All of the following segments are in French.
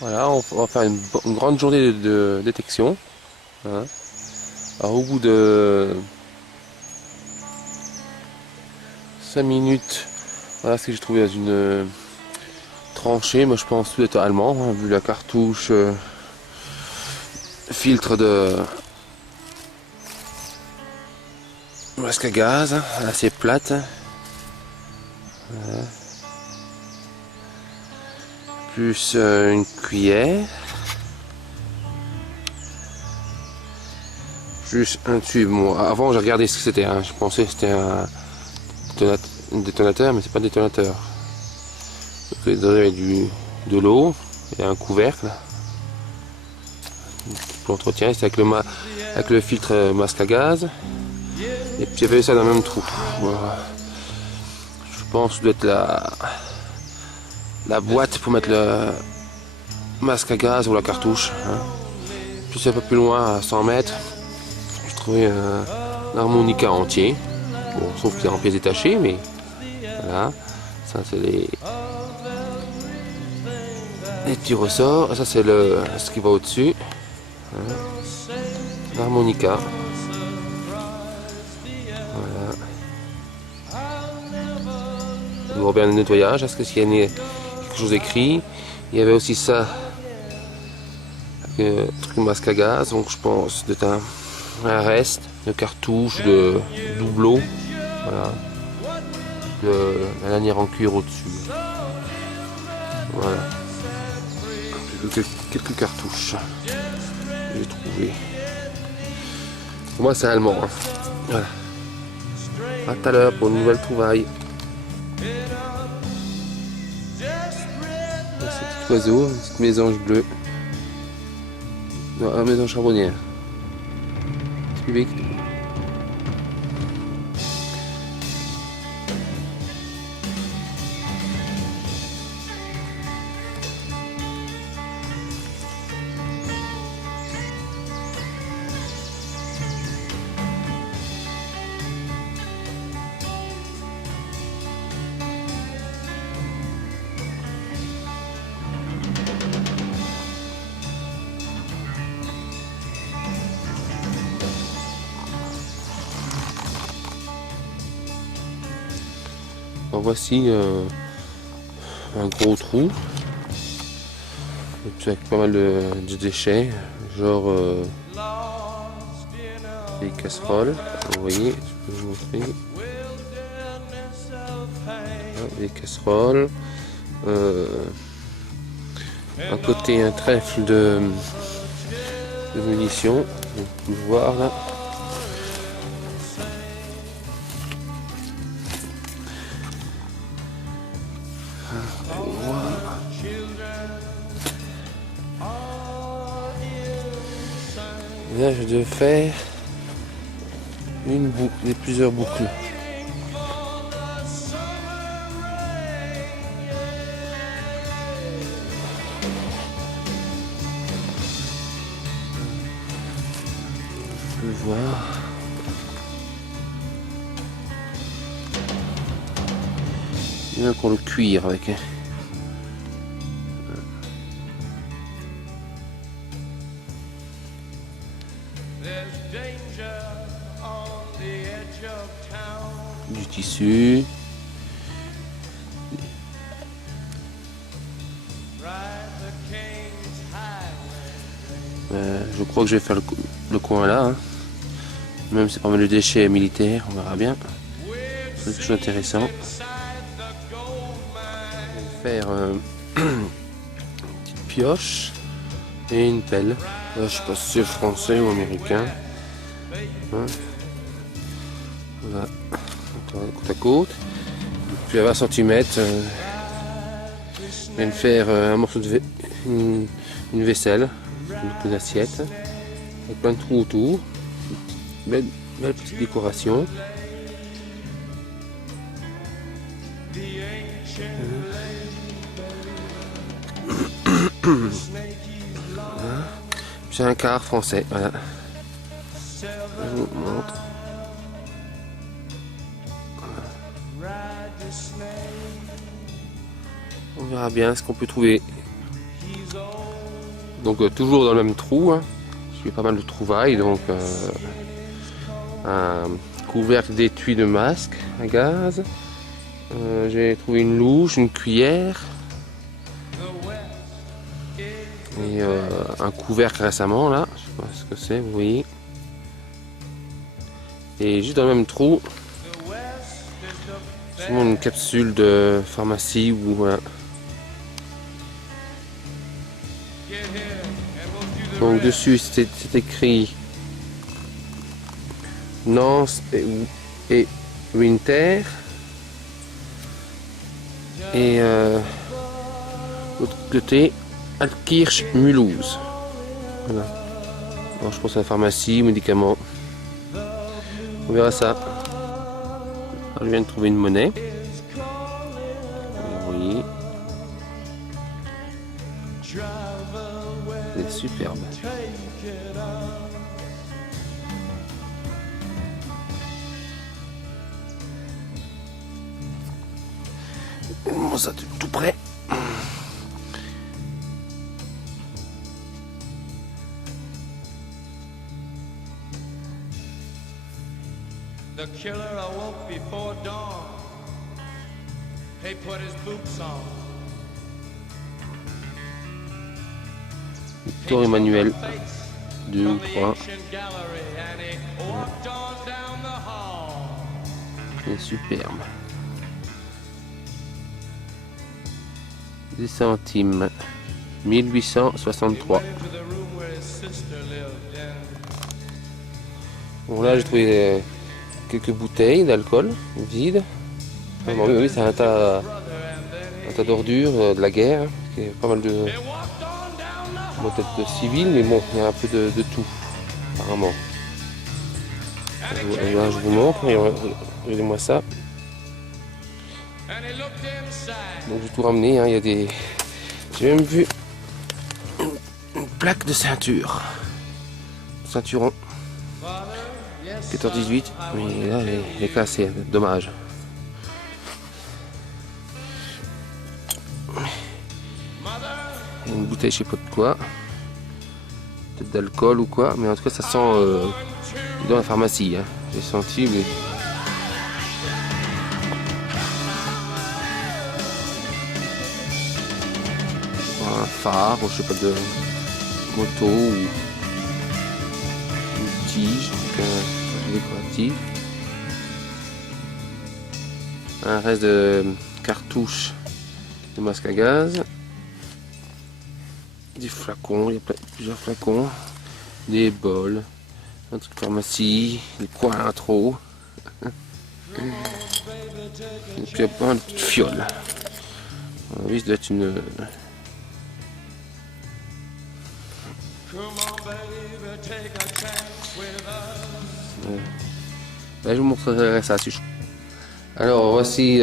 Voilà, on va faire une grande journée de détection. Hein. Alors, au bout de 5 minutes, voilà ce que j'ai trouvé dans une tranchée. Moi je pense tout être allemand, hein, vu la cartouche, filtre de masque à gaz, hein, assez plate. Voilà. Plus une cuillère. Plus un tube. Bon, avant j'ai regardé ce que c'était, hein. Je pensais que c'était un détonateur, mais c'est pas un détonateur. Donc, dedans, il y a de l'eau et un couvercle pour l'entretien. C'est avec le filtre masque à gaz. Et puis il y avait ça dans le même trou. Voilà. Je pense que ça doit être la boîte pour mettre le masque à gaz ou la cartouche. Hein. Puis un peu plus loin, à 100 mètres, j'ai trouvé un harmonica entier. Bon, sauf qu'il est en pièces détachées, mais voilà. Ça c'est les petits ressorts. Ça c'est ce qui va au-dessus. Hein. L'harmonica. Voilà. On voit bien le nettoyage. Est-ce qu'il y a quelque chose écrit? Il y avait aussi ça. Truc de masque à gaz, donc je pense d'être un reste de cartouche, de doubleau, voilà, la lanière en cuir au-dessus, voilà, quelques cartouches que j'ai trouvé. Pour moi c'est allemand, hein. Voilà. À tout à l'heure pour une nouvelle trouvaille. Ce petit oiseau, une petite mésange bleue. Non, un mésange charbonnière. Suivez. Alors voici un gros trou avec pas mal de déchets, genre des casseroles, vous voyez, je peux vous montrer. Des casseroles, à côté un trèfle de munitions, vous pouvez le voir là. Et là je dois faire une boucle, plusieurs boucles. Je peux voir. Il y a encore le cuir avec. Du tissu. Je crois que je vais faire le coin là. Hein. Même si c'est pas mal de déchets militaires, on verra bien. C'est quelque chose d'intéressant. Je vais faire une petite pioche et une pelle. Là, je sais pas si c'est français ou américain. Hein. Voilà. Côte à côte. Puis à 20 cm, je viens de faire un morceau de une vaisselle, une assiette, avec plein de trous autour. Belle petite décoration. C'est un quart français, voilà. Je vous montre. On verra bien ce qu'on peut trouver. Donc toujours dans le même trou, hein. J'ai eu pas mal de trouvailles, donc un couvercle d'étui de masque à gaz. J'ai trouvé une louche, une cuillère et un couvercle récemment là, je sais pas ce que c'est, vous voyez. Et juste dans le même trou, sûrement une capsule de pharmacie ou voilà. Donc dessus c'est écrit Nance et Winter. Et l'autre côté, Altkirch Mulhouse. Voilà. Alors, je pense à la pharmacie, médicaments. On verra ça. Alors, je viens de trouver une monnaie. Oui. C'est superbe. Bon, ça tout près. The killer awoke before dawn. He put his boots on. Victor Emmanuel. 2 ou 3. C'est superbe. 10 centimes. 1863. Bon là j'ai trouvé quelques bouteilles d'alcool vides. Ah, bon, oui, c'est un tas d'ordures de la guerre. Il y a pas mal de peut-être de civils, mais bon, il y a un peu de tout, apparemment. Là, je vous montre, regardez-moi ça. Donc j'ai tout ramené, hein. Il y a des... J'ai même vu une plaque de ceinture. Ceinturon. 14-18, mais là elle est cassée, dommage. Une bouteille, je sais pas de quoi, peut-être d'alcool ou quoi, mais en tout cas ça sent dans la pharmacie, hein. J'ai senti, mais un phare, ou je sais pas, de moto ou une tige décorative, un reste de cartouches de masque à gaz. Des flacons, il y a plusieurs flacons, des bols, un truc de pharmacie, des coins trop. Et puis il y a pas une petite fiole. Oui, ça doit être une. Là, je vous montrerai ça. Alors voici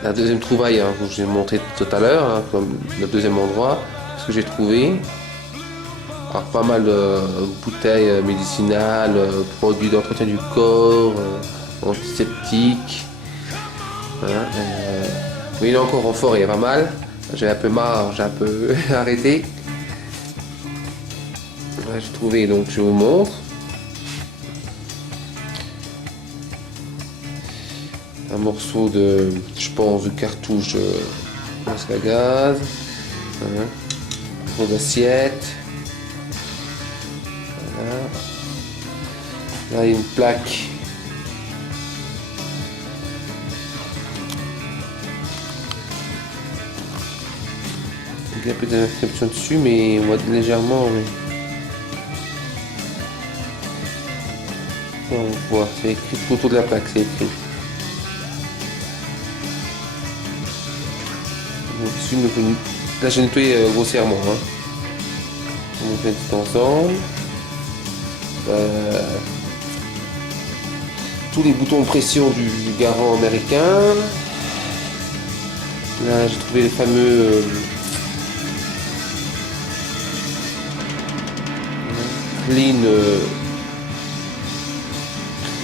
la deuxième trouvaille, hein, que j'ai montré tout à l'heure, hein, comme le deuxième endroit, ce que j'ai trouvé. Alors pas mal de bouteilles médicinales, produits d'entretien du corps, antiseptiques. Voilà, mais il est encore en fort, il y a pas mal. J'ai un peu marre, j'ai un peu arrêté. Voilà, j'ai trouvé, donc je vous montre. Un morceau de, je pense, de cartouche masque à gaz, un morceau d'assiette, voilà. Là il y a une plaque il y a un peu d'inscription dessus, mais on voit légèrement, on voit, c'est écrit tout autour de la plaque, c'est écrit. Là j'ai nettoyé grossièrement, hein. On fait tout ensemble. Tous les boutons de pression du garant américain. Là j'ai trouvé les fameux clean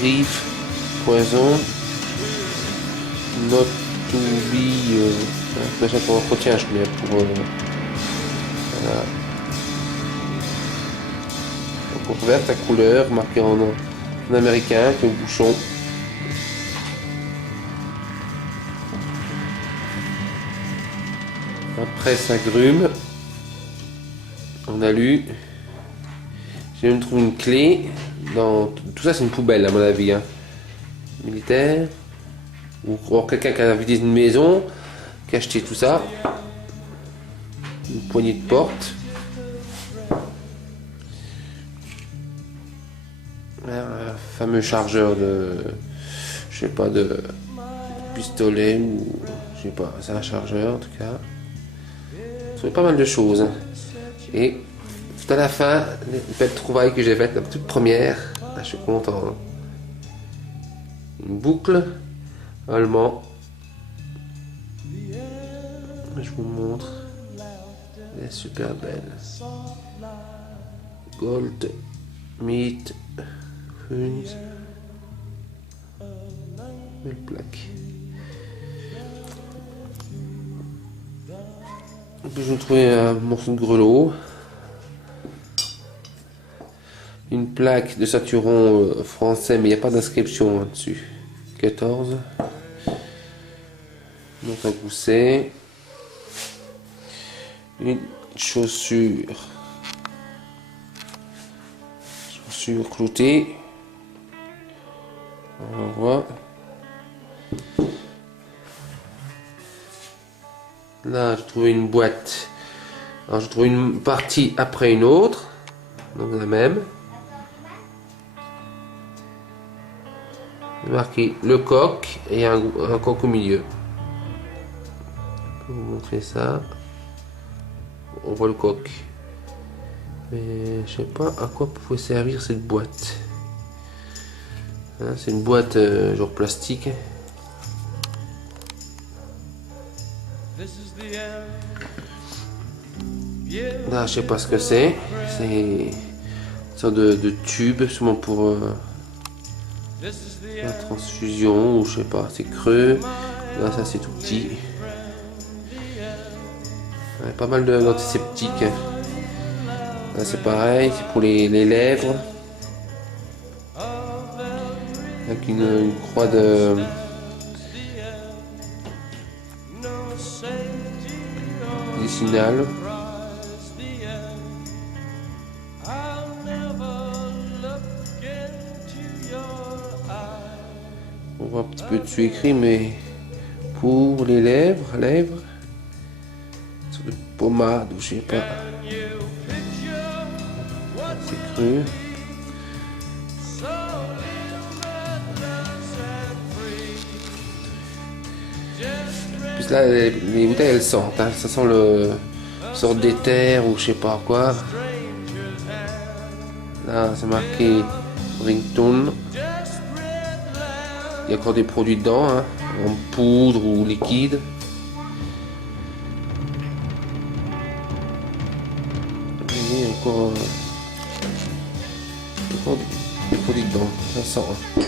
griffe poison not to be machin pour entretien, je mets pour Voilà. Donc on verte à couleur, marqué en américain, avec un bouchon. Après ça grume. On a lu. J'ai même trouvé une clé. Tout ça c'est une poubelle à mon avis. Hein. Militaire. Ou quelqu'un qui a visité une maison, qui a acheté tout ça. Une poignée de porte. Un fameux chargeur de, je sais pas, de pistolet ou je sais pas, c'est un chargeur en tout cas. J'ai trouvé pas mal de choses. Et tout à la fin, les belles trouvailles que j'ai faites, la toute première, là, je suis content. Une boucle allemand. Je vous montre. Elle est super belle. Gold, meat, Hunz. Belle plaque. Et puis je vais trouver un morceau de grelot. Une plaque de Saturon français, mais il n'y a pas d'inscription hein, dessus. 14. Donc un gousset. Une chaussure. Chaussure cloutée. On voit. Là, j'ai trouvé une boîte. Alors, j'ai trouvé une partie après une autre. Donc la même. Marqué le coq et un coq au milieu. Je vais vous montrer ça. On voit le coq. Mais je sais pas à quoi pouvait servir cette boîte. Hein, c'est une boîte genre plastique. Là, je sais pas ce que c'est. C'est une sorte de tube, sûrement pour la transfusion ou je sais pas. C'est creux. Là, ça c'est tout petit. Ouais, pas mal d'antiseptiques. Là, c'est pareil, c'est pour les lèvres. Avec une croix de médicinale. On voit un petit peu dessus écrit, mais pour les lèvres, sur de pommade ou je sais pas. C'est cru. Puis là, les bouteilles elles sentent, hein. Ça sent le sorte d'éther ou je sais pas quoi. Là, c'est marqué Ringtone. Il y a encore des produits dedans, hein, en poudre ou liquide. Il y a encore des produits dedans, ça sent. Hein.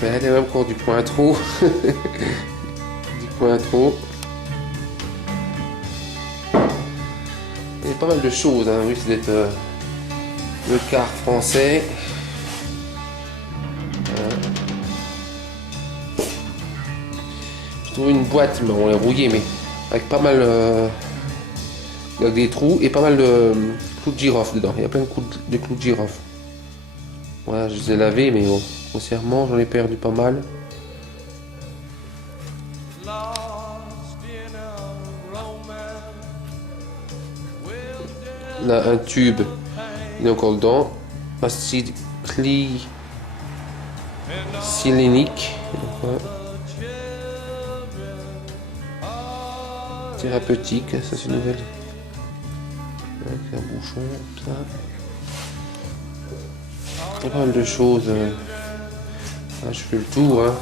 Mais il y a même encore du Cointreau. Du Cointreau. Il y a pas mal de choses, hein. Oui, c'est d'être le quart français. Je trouve une boîte, mais on l'a rouillée, mais avec pas mal avec des trous et pas mal de clous de girofle dedans. Il y a plein de clous de girofle. Voilà, je les ai lavés, mais bon, grossièrement, j'en ai perdu pas mal. Là, un tube, il est encore dedans. Acide clicylénique. Thérapeutique, ça c'est une nouvelle. Avec un bouchon, tout ça. Il y a pas mal de choses. Là, je fais le tour. Hein.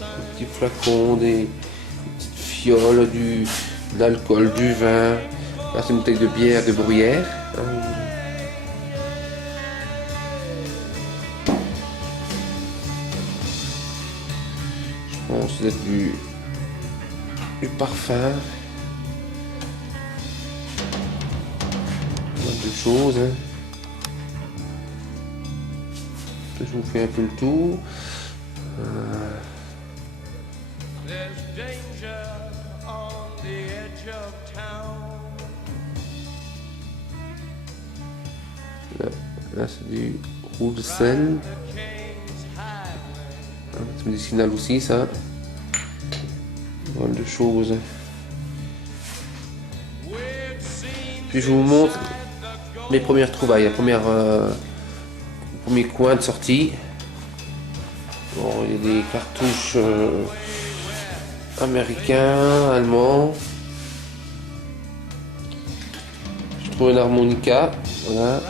Des petits flacons, des petites fioles, de l'alcool, du vin. Là, c'est une bouteille de bière de Bruyère. Je pense que c'est du parfum. chose. Hein. Je vous fais un peu le tour. There's danger on the edge of town. Là c'est du roux de sel. The King's Highway. C'est médicinal aussi ça. Pas mal de choses. We've seen Puis je vous montre mes premières trouvailles, le premier coin de sortie. Bon, il y a des cartouches américains, allemands. Je trouve une harmonica, voilà.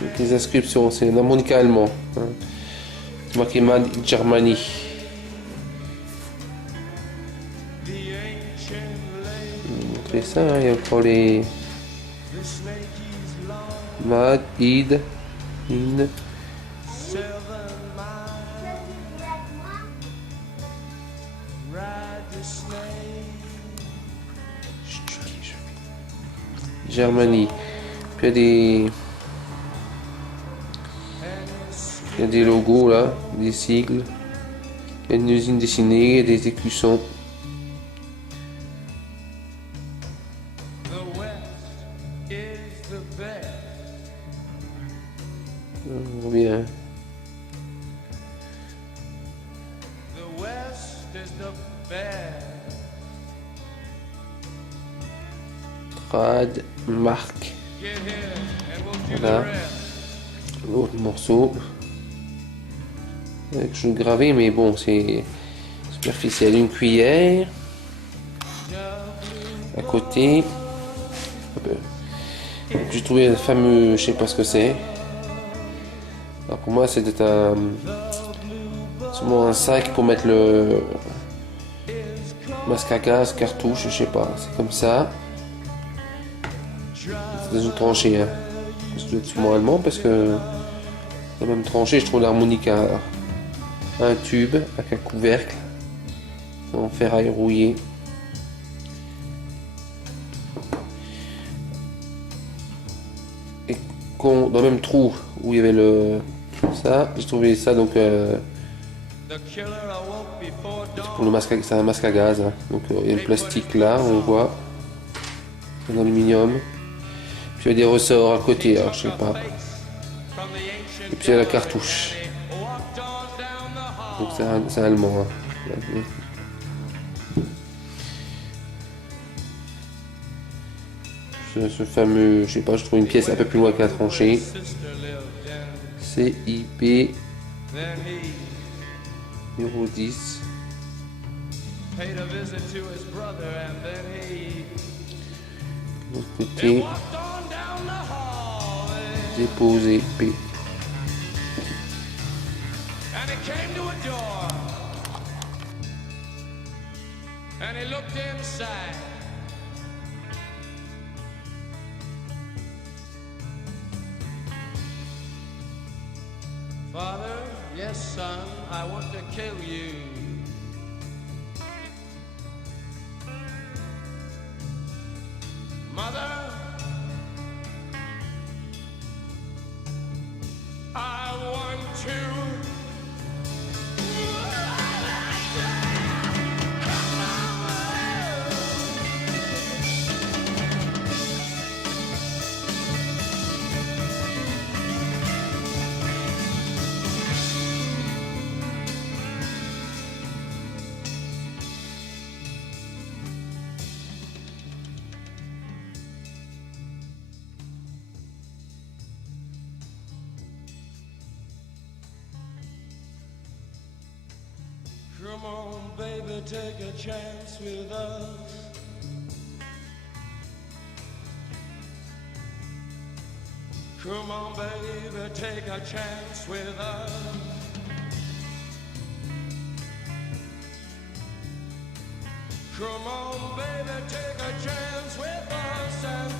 Avec les inscriptions, c'est un harmonica allemand. Hein. C'est marqué Made in Germany. Je vais vous montrer ça, hein. Il y a encore les Made in Germany. Puis il y a des logos là, des sigles. Il y a une usine dessinée, il y a des écussons. On voit bien. Trad, marque. Voilà. L'autre morceau. Quelque chose gravé, mais bon, c'est superficiel. Une cuillère. À côté. J'ai trouvé le fameux, je sais pas ce que c'est. Alors pour moi, c'était sûrement un sac pour mettre le masque à gaz, cartouche, je sais pas. C'est comme ça. C'est dans une tranchée. Hein. Ça doit être sûrement allemand parce que dans la même tranchée, je trouve l'harmonica. Un tube avec un couvercle en ferraille rouillée. Et dans le même trou où il y avait ça, j'ai trouvé ça donc pour le masque, c'est un masque à gaz. Hein. Donc il y a le plastique là, on voit, en aluminium. Puis il y a des ressorts à côté, alors, je sais pas. Et puis il y a la cartouche. Donc c'est allemand. Hein. Ce fameux, je sais pas, je trouve une pièce un peu plus loin qu'à la tranchée. CIP numéro 10. De l'autre côté, déposé P. And he looked inside. Father, yes, son, I want to kill you. Mother, I want to. Come on, baby, take a chance with us. Come on, baby, take a chance with us. Come on, baby, take a chance with us and